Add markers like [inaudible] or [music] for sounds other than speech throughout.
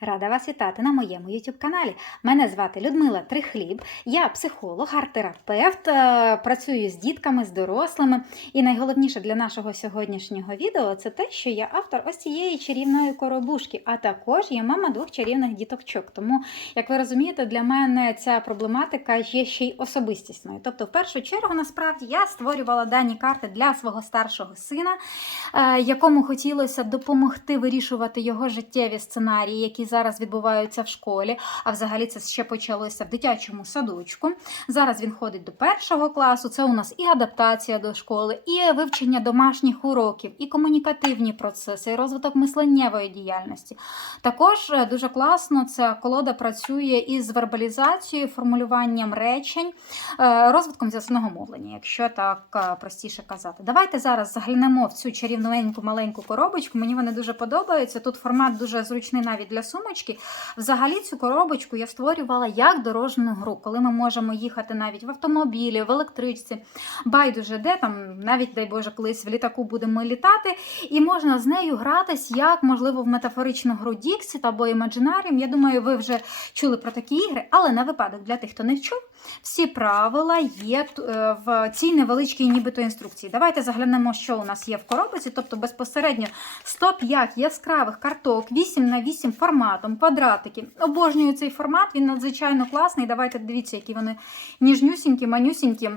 Рада вас вітати на моєму YouTube каналі. Мене звати Людмила Трихліб, я психолог, арт-терапевт, е, працюю з дітками, з дорослими. І найголовніше для нашого сьогоднішнього відео це те, що я автор ось цієї чарівної коробушки, а також я мама двох чарівних діточок. Тому, як ви розумієте, для мене ця проблематика є ще й особистісною. Тобто, в першу чергу, насправді, я створювала дані карти для свого старшого сина, е, якому хотілося допомогти вирішувати його життєві сценарії, які зараз відбуваються в школі. А взагалі це ще почалося в дитячому садочку. Зараз він ходить до першого класу. Це у нас і адаптація до школи, і вивчення домашніх уроків, і комунікативні процеси, і розвиток мисленнєвої діяльності. Також е, дуже класно ця колода працює із вербалізацією, формулюванням речень, е, розвитком зв'язного мовлення, якщо так е, простіше казати. Давайте зараз заглянемо в цю чарівненьку маленьку коробочку. Мені вони дуже подобаються. Тут формат дуже зручний навіть для сумочки. Взагалі цю коробочку я створювала як дорожню гру, коли ми можемо їхати навіть в автомобілі, в електричці, байдуже де там, навіть дай Боже, колись в літаку будемо літати, і можна з нею гратись як, можливо, в метафоричну гру Діксіт або Imaginarium. Я думаю, ви вже чули про такі ігри, але на випадок для тих, хто не вчув, всі правила є е, в цій невеличкій нібито інструкції. Давайте заглянемо, що у нас є в коробці, тобто безпосередньо 105 яскравих карток, 8 на 8 форматом, квадратики. Обожнюю цей формат, він надзвичайно класний. Давайте дивіться, які вони ніжнюсінькі, манюсінькі.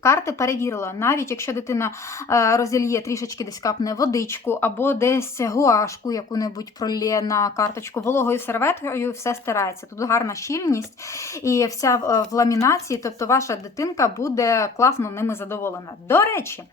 Карти перевірила, навіть якщо дитина е, розільє трішечки десь капне водичку, або десь гуашку яку-небудь пролє на карточку вологою серветкою, все стирається. Тут гарна щільність і вся в, в ламінації, тобто ваша дитинка буде класно ними задоволена. До речі,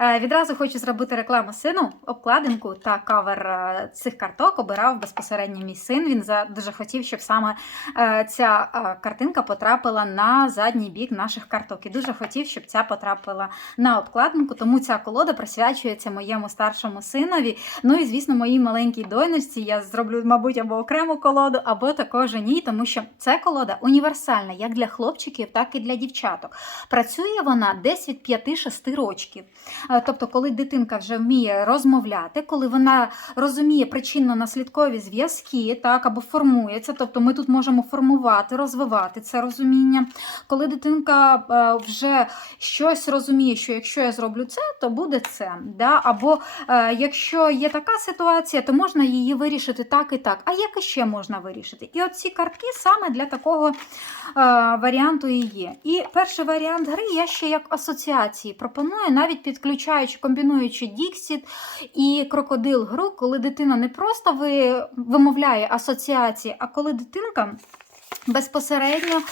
е, відразу хочу зробити рекламу сину, обкладинку та кавер е, цих карток обирав безпосередньо мій син. Він дуже хотів, щоб саме е, ця е, картинка потрапила на задній бік наших карток. І дуже хотів, щоб ця потрапила на обкладинку, тому ця колода присвячується моєму старшому синові. Ну і звісно, моїй маленькій дойності. Я зроблю, мабуть, або окрему колоду, або також ні, тому що ця колода універсальна як для хлопчиків, так і для дівчаток. Працює вона десь від 5-6 років. Е, Тобто, коли дитинка вже вміє розмовляти, коли вона розуміє причинно-наслідкові зв'язки, так або формується, тобто ми тут можемо формувати, розвивати це розуміння. Коли дитинка е, вже щось розуміє, що якщо я зроблю це, то буде це. Да? Або е, якщо є така ситуація, то можна її вирішити так і так. А як іще можна вирішити? І от ці картки саме для такого е, варіанту і є. І перший варіант гри я ще як асоціації пропоную, навіть підключаючи, комбінуючи Dixit і крокодил гру, коли дитина не просто ви, вимовляє асоціації, а коли дитинка. Безпосередньо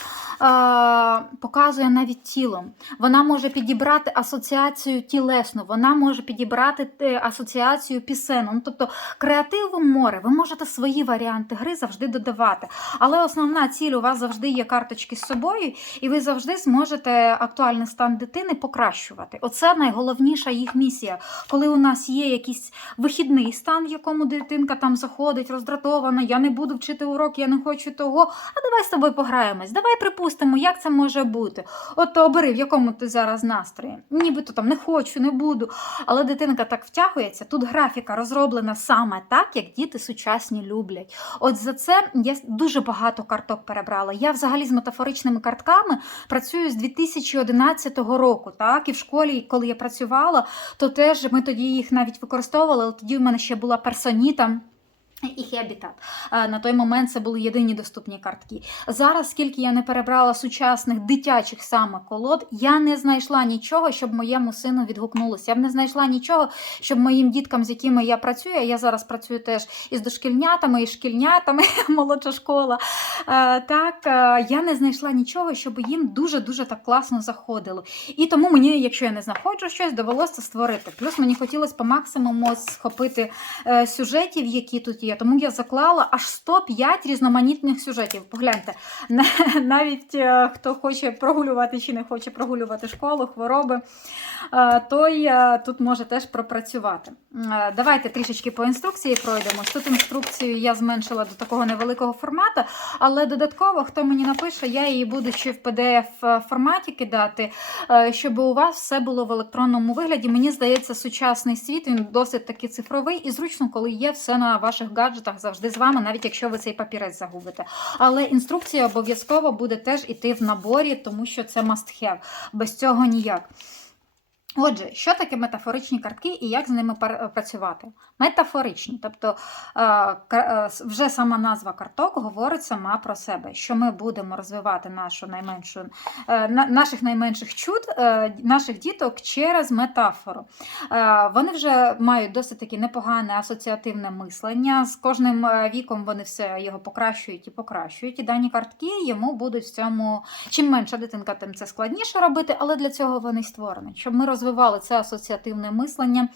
показує навіть тілом. Вона може підібрати асоціацію тілесну, вона може підібрати е, асоціацію пісенну. Ну, тобто креативу море, ви можете свої варіанти гри завжди додавати. Але основна ціль у вас завжди є карточки з собою, і ви завжди зможете актуальний стан дитини покращувати. Оце найголовніша їх місія. Коли у нас є якийсь вихідний стан, в якому дитинка там заходить, роздратована, я не буду вчити урок, я не хочу того. А давай з тобою пограємось, давай припустимо, як це може бути. От обери, в якому ти зараз настрої. Нібито там не хочу, не буду. Але дитинка так втягується. Тут графіка розроблена саме так, як діти сучасні люблять. От за це я дуже багато карток перебрала. Я взагалі з метафоричними картками працюю з 2011 року. Так, і в школі, коли я працювала, то теж ми тоді їх навіть використовували. але Тоді в мене ще була персоніта. І Хебітат. На той момент це були єдині доступні картки. Зараз, скільки я не перебрала сучасних дитячих саме колод, я не знайшла нічого, щоб моєму сину відгукнулося. Я б не знайшла нічого, щоб моїм діткам, з якими я працюю, я зараз працюю теж із дошкільнятами, і шкільнятами, [laughs] молодша школа. е, Так, е, я не знайшла нічого, щоб їм дуже-дуже так класно заходило. І тому мені, якщо я не знаходжу щось, довелося створити. Плюс мені хотілося по максимуму схопити е, сюжетів, які тут є. Тому я заклала аж 105 різноманітних сюжетів. Погляньте, [laughs] навіть е, хто хоче прогулювати чи не хоче прогулювати школу, хвороби, е, той е, тут може теж пропрацювати. Давайте трішечки по інструкції пройдемо. Тут інструкцію я зменшила до такого невеликого формату, Але додатково, хто мені напише, я її буду ще в PDF форматі кидати, щоб у вас все було в електронному вигляді. Мені здається, сучасний світ він досить таки цифровий і зручно, коли є все на ваших гаджетах завжди з вами, навіть якщо ви цей папірець загубите. Але інструкція обов'язково буде теж іти в наборі, тому що це must have. Без цього ніяк. Отже, що таке метафоричні картки і як з ними працювати? Метафоричні, тобто е, е, вже сама назва карток говорить сама про себе, що ми будемо розвивати нашу найменшу, е, наших найменших чуд, е, наших діток через метафору. Е, Вони вже мають досить таки непогане асоціативне мислення. З кожним е, віком вони все його покращують і покращують. І дані картки йому будуть в цьому. Чим менша дитинка, тим це складніше робити, але для цього вони створені. Щоб ми розвивали це асоціативне мислення,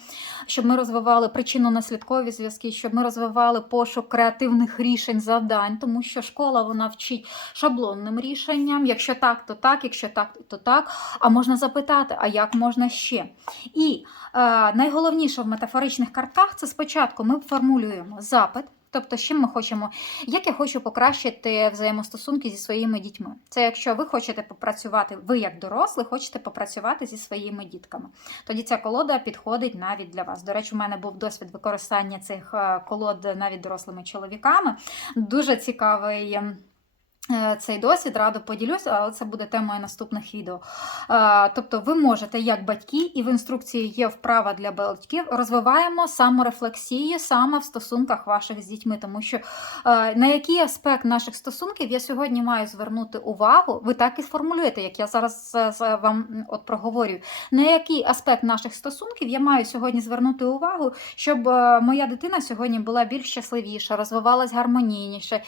щоб ми розвивали причинно-наслідкові зв'язки, щоб ми розвивали пошук креативних рішень, завдань, тому що школа вона вчить шаблонним рішенням. Якщо так, то так, якщо так, то так. А можна запитати, а як можна ще? І е, найголовніше в метафоричних картках це спочатку ми формулюємо запит. Тобто, з чим ми хочемо, як я хочу покращити взаємостосунки зі своїми дітьми. Це якщо ви хочете попрацювати, ви як дорослий, хочете попрацювати зі своїми дітками. Тоді ця колода підходить навіть для вас. До речі, у мене був досвід використання цих е, колод навіть дорослими чоловіками. Дуже цікавий. Е, Цей досвід радо поділюся, але це буде темою наступних відео. Е, Тобто, ви можете, як батьки, і в інструкції є вправа для батьків, розвиваємо саморефлексію саме в стосунках ваших з дітьми, тому що е, на який аспект наших стосунків я сьогодні маю звернути увагу, ви так і сформулюєте, як я зараз вам от проговорюю. На який аспект наших стосунків я маю сьогодні звернути увагу, щоб моя дитина сьогодні була більш щасливіша, розвивалась гармонійніше,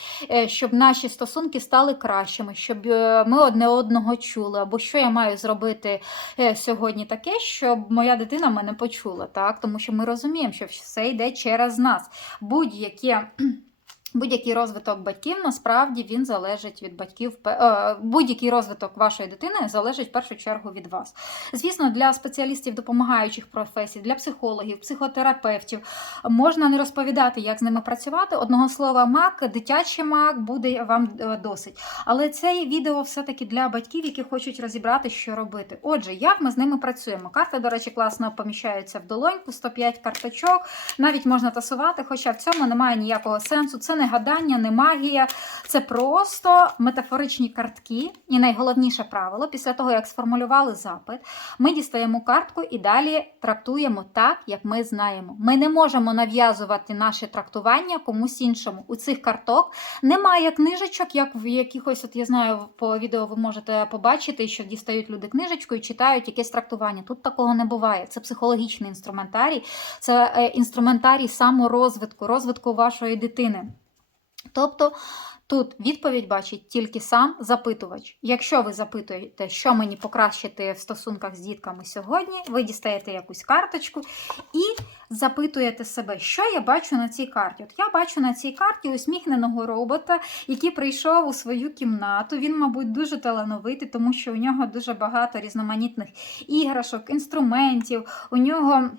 щоб наші стосунки стали кращими, щоб е, ми одне одного чули, або що я маю зробити е, сьогодні таке, щоб моя дитина мене почула, так? Тому що ми розуміємо, що все йде через нас. Будь-яке. Будь-який розвиток батьків насправді він залежить від батьків. е, Будь-який розвиток вашої дитини залежить в першу чергу від вас. Звісно, для спеціалістів допомагаючих професій, для психологів, психотерапевтів можна не розповідати, як з ними працювати. Одного слова, мак, дитячий мак буде вам е, досить. Але це відео все-таки для батьків, які хочуть розібрати, що робити. Отже, як ми з ними працюємо? Карти, до речі, класно поміщаються в долоньку, 105 карточок. Навіть можна тасувати, хоча в цьому немає ніякого сенсу. Це не гадання, не магія, це просто метафоричні картки. І найголовніше правило, після того, як сформулювали запит, ми дістаємо картку і далі трактуємо так, як ми знаємо. Ми не можемо нав'язувати наше трактування комусь іншому. У цих карток немає книжечок, як в якихось, от я знаю, по відео ви можете побачити, що дістають люди книжечку і читають якесь трактування. Тут такого не буває. Це психологічний інструментарій, це е, інструментарій саморозвитку, розвитку вашої дитини. Тобто тут відповідь бачить тільки сам запитувач. Якщо ви запитуєте, що мені покращити в стосунках з дітками сьогодні, ви дістаєте якусь карточку і запитуєте себе, що я бачу на цій карті. От я бачу на цій карті усміхненого робота, який прийшов у свою кімнату. Він, мабуть, дуже талановитий, тому що у нього дуже багато різноманітних іграшок, інструментів. У нього.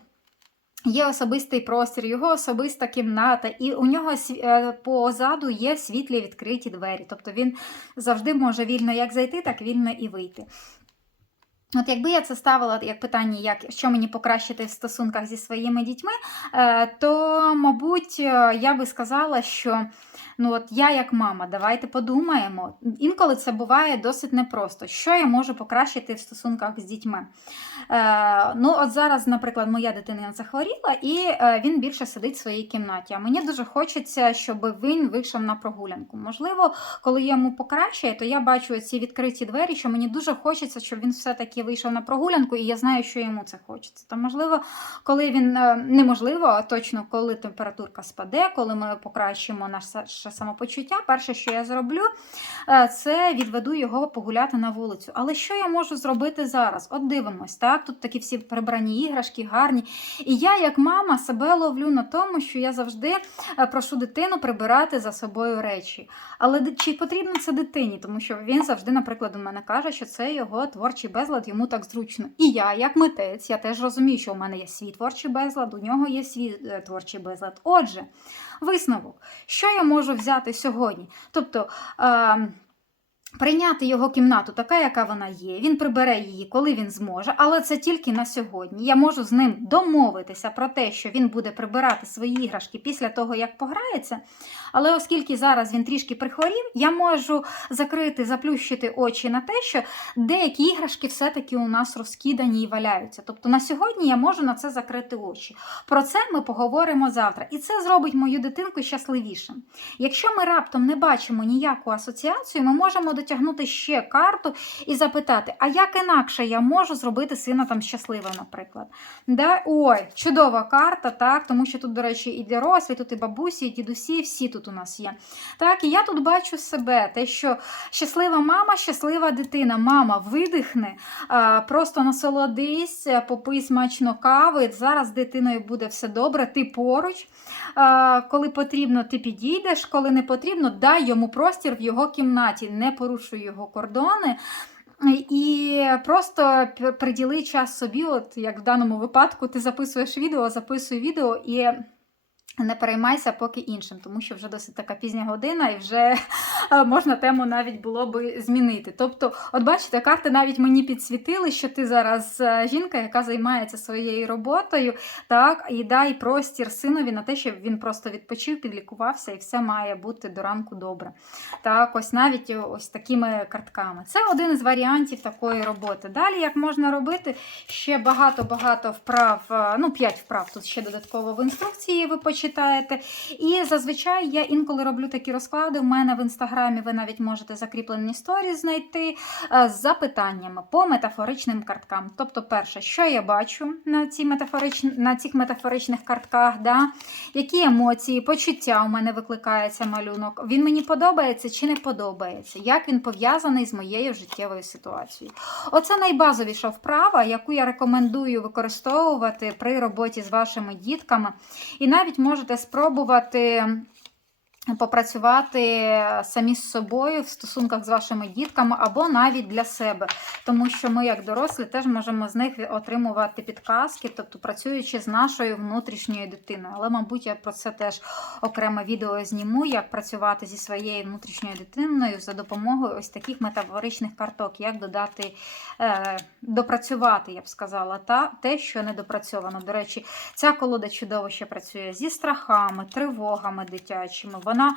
Є особистий простір, його особиста кімната, і у нього е, позаду є світлі відкриті двері. Тобто він завжди може вільно як зайти, так вільно і вийти. От якби я це ставила як питання, як, що мені покращити в стосунках зі своїми дітьми, е, то, мабуть, е, я би сказала, що ну от я як мама, давайте подумаємо. Інколи це буває досить непросто. Що я можу покращити в стосунках з дітьми? Е, ну, от зараз, наприклад, моя дитина захворіла, і е, він більше сидить в своїй кімнаті. А мені дуже хочеться, щоб він вийшов на прогулянку. Можливо, коли йому покращає, то я бачу ці відкриті двері, що мені дуже хочеться, щоб він все-таки вийшов на прогулянку, і я знаю, що йому це хочеться. То можливо, коли він е, неможливо, а точно коли температурка спаде, коли ми покращимо наше самопочуття, перше, що я зроблю, е, це відведу його погуляти на вулицю. Але що я можу зробити зараз? От дивимось, так тут такі всі прибрані іграшки, гарні. І я, як мама, себе ловлю на тому, що я завжди е, прошу дитину прибирати за собою речі. Але чи потрібно це дитині? Тому що він завжди, наприклад, у мене каже, що це його творчий безлад, йому так зручно. І я, як митець, я теж розумію, що у мене є свій творчий безлад, у нього є свій е, творчий безлад. Отже, висновок, що я можу взяти сьогодні. Тобто. Е, Прийняти його кімнату, така, яка вона є. Він прибере її, коли він зможе, але це тільки на сьогодні. Я можу з ним домовитися про те, що він буде прибирати свої іграшки після того, як пограється. Але оскільки зараз він трішки прихворів, я можу закрити, заплющити очі на те, що деякі іграшки все-таки у нас розкидані і валяються. Тобто на сьогодні я можу на це закрити очі. Про це ми поговоримо завтра. І це зробить мою дитинку щасливішим. Якщо ми раптом не бачимо ніяку асоціацію, ми можемо дотягнути ще карту і запитати, а як інакше я можу зробити сина там щасливим, наприклад. Да? Ой, чудова карта, так, тому що тут, до речі, і дорослі, тут і бабусі, і дідусі, всі тут у нас є. Так, і я тут бачу себе, те, що щаслива мама, щаслива дитина. Мама видихне, а, просто насолодись, попий смачно кави. Зараз з дитиною буде все добре, ти поруч. Коли потрібно, ти підійдеш, коли не потрібно, дай йому простір в його кімнаті, не порушуй його кордони. І просто приділи час собі, от як в даному випадку, ти записуєш відео, записуй відео і. Не переймайся поки іншим, тому що вже досить така пізня година, і вже [laughs] можна тему навіть було би змінити. Тобто, от бачите, карти навіть мені підсвітили, що ти зараз е, жінка, яка займається своєю роботою, так, і дай простір синові на те, щоб він просто відпочив, підлікувався, і все має бути до ранку добре. Так, ось навіть ось такими картками. Це один із варіантів такої роботи. Далі, як можна робити, ще багато-багато вправ, е, ну, 5 вправ тут ще додатково в інструкції ви почитаєте читаєте. І зазвичай я інколи роблю такі розклади. У мене в інстаграмі ви навіть можете закріплені сторі знайти з запитаннями по метафоричним карткам. Тобто, перше, що я бачу на ці метафорич... на цих метафоричних картках, да? які емоції, почуття у мене викликається малюнок. Він мені подобається чи не подобається, як він пов'язаний з моєю життєвою ситуацією. Оце найбазовіша вправа, яку я рекомендую використовувати при роботі з вашими дітками. І навіть можете можете спробувати попрацювати самі з собою в стосунках з вашими дітками або навіть для себе, тому що ми, як дорослі, теж можемо з них отримувати підказки, тобто працюючи з нашою внутрішньою дитиною. Але, мабуть, я про це теж окреме відео зніму, як працювати зі своєю внутрішньою дитиною за допомогою ось таких метафоричних карток, як додати, е, допрацювати, я б сказала, та те, що не допрацьовано. До речі, ця колода чудово ще працює зі страхами, тривогами дитячими. Вона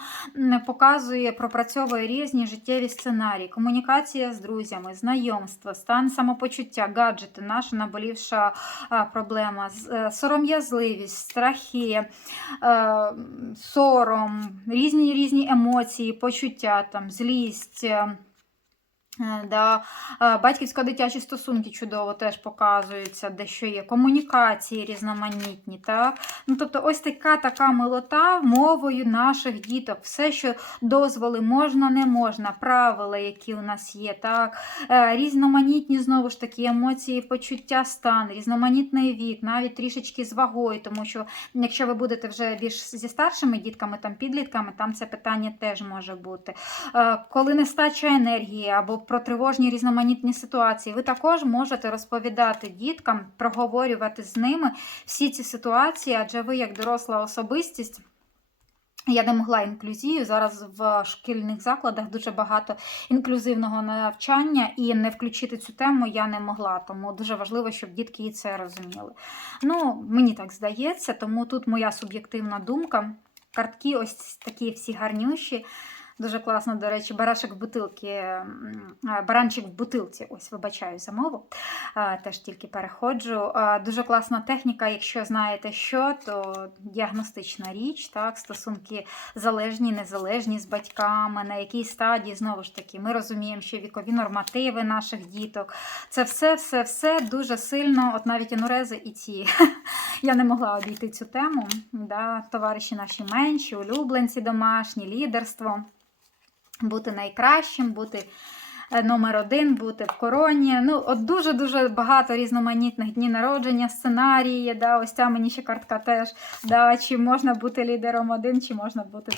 показує, пропрацьовує різні життєві сценарії, комунікація з друзями, знайомство, стан самопочуття, гаджети, наша наболівша проблема, е, сором'язливість, страхи, е, сором, різні різні емоції, почуття, там, злість. Е, Е, да. Е, батьківсько-дитячі стосунки чудово теж показуються, де що є комунікації різноманітні. Так? Ну, Тобто, ось така така милота мовою наших діток. Все, що дозволи можна, не можна, правила, які у нас є. так? Е, різноманітні, знову ж таки, емоції, почуття, стан, різноманітний вік, навіть трішечки з вагою, тому що якщо ви будете вже більш зі старшими дітками, там підлітками, там це питання теж може бути. Коли нестача енергії або про тривожні різноманітні ситуації. Ви також можете розповідати діткам, проговорювати з ними всі ці ситуації, адже ви, як доросла особистість. Я не могла інклюзію. Зараз в шкільних закладах дуже багато інклюзивного навчання, і не включити цю тему я не могла. Тому дуже важливо, щоб дітки і це розуміли. Ну, мені так здається, тому тут моя суб'єктивна думка. Картки ось такі всі гарнющі. Дуже класно, до речі, барашек в бутилці, баранчик в бутилці, ось вибачаю за мову, теж тільки переходжу. Дуже класна техніка, якщо знаєте що, то діагностична річ, так, стосунки залежні, незалежні з батьками, на якій стадії, знову ж таки, ми розуміємо, що вікові нормативи наших діток. Це все-все-все дуже сильно, от навіть інурези і ті. [laughs] Я не могла обійти цю тему. Да, Товариші наші менші, улюбленці домашні, лідерство бути найкращим, бути е, номер один, бути в короні. Ну, от Дуже-дуже багато різноманітних днів народження, сценарії. Да, Ось ця мені ще картка теж. Да, Чи можна бути лідером один, чи можна бути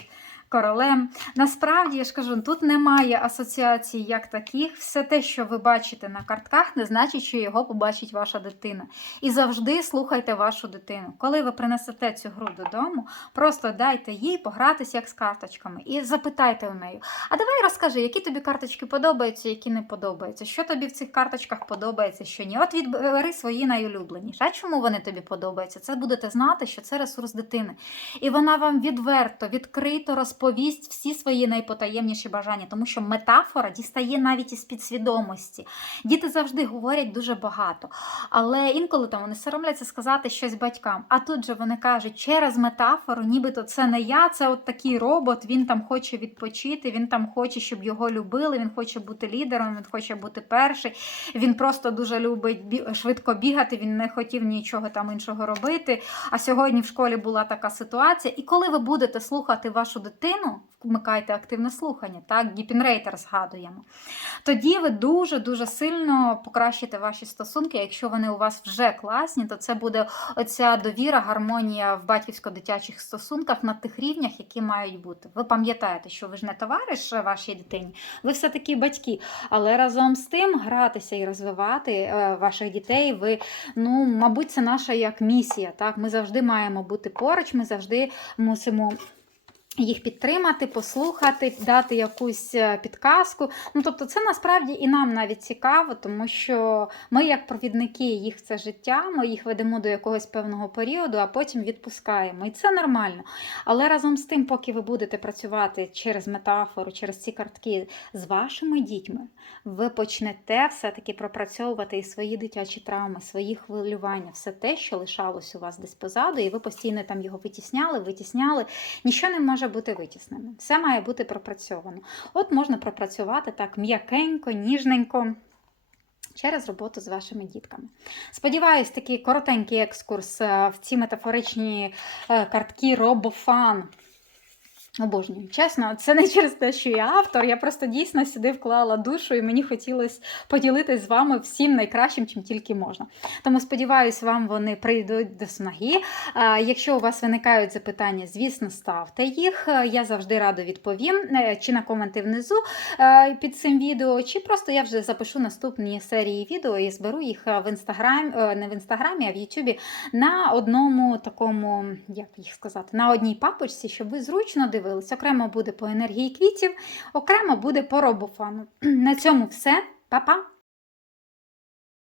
королем. Насправді, я ж кажу, тут немає асоціацій як таких. Все те, що ви бачите на картках, не значить, що його побачить ваша дитина. І завжди слухайте вашу дитину. Коли ви принесете цю гру додому, просто дайте їй погратися як з карточками. І запитайте у неї: а давай розкажи, які тобі карточки подобаються, які не подобаються. Що тобі в цих карточках подобається, що ні. От відбери свої найулюбленіші. А чому вони тобі подобаються? Це будете знати, що це ресурс дитини. І вона вам відверто, відкрито розповість всі свої найпотаємніші бажання, тому що метафора дістає навіть із підсвідомості. Діти завжди говорять дуже багато, але інколи там вони соромляться сказати щось батькам. А тут же вони кажуть через метафору, нібито це не я, це от такий робот. Він там хоче відпочити, він там хоче, щоб його любили. Він хоче бути лідером, він хоче бути перший. Він просто дуже любить швидко бігати. Він не хотів нічого там іншого робити. А сьогодні в школі була така ситуація. І коли ви будете слухати вашу дитину, вмикайте активне слухання, так, Гіпінрейтер згадуємо. Тоді ви дуже-дуже сильно покращите ваші стосунки. Якщо вони у вас вже класні, то це буде оця довіра, гармонія в батьківсько-дитячих стосунках на тих рівнях, які мають бути. Ви пам'ятаєте, що ви ж не товариш вашій дитині, ви все-таки батьки. Але разом з тим гратися і розвивати е, ваших дітей, ви, ну, мабуть, це наша як місія. Так? Ми завжди маємо бути поруч, ми завжди мусимо. Їх підтримати, послухати, дати якусь е, підказку. Ну, тобто, це насправді і нам навіть цікаво, тому що ми, як провідники їх це життя, ми їх ведемо до якогось певного періоду, а потім відпускаємо. І це нормально. Але разом з тим, поки ви будете працювати через метафору, через ці картки з вашими дітьми, ви почнете все-таки пропрацьовувати і свої дитячі травми, свої хвилювання, все те, що лишалось у вас десь позаду, і ви постійно там його витісняли, витісняли. Нічого не може бути витісненим. Все має бути пропрацьовано. От можна пропрацювати так м'якенько, ніжненько. Через роботу з вашими дітками. Сподіваюсь, такий коротенький екскурс е, в ці метафоричні е, картки робофан. Обожнюю. Чесно, це не через те, що я автор. Я просто дійсно сюди вклала душу, і мені хотілося поділитися з вами всім найкращим, чим тільки можна. Тому сподіваюсь, вам вони прийдуть до снаги. Якщо у вас виникають запитання, звісно, ставте їх. Я завжди радо відповім, е, чи на коменти внизу е, під цим відео, чи просто я вже запишу наступні серії відео і зберу їх е, в інстаграмі, не в інстаграмі, а в Ютубі на одному такому, як їх сказати, на одній папочці, щоб ви зручно дивились. Окремо буде по енергії квітів, окремо буде по робофану. [clears throat] На цьому все. Па-па!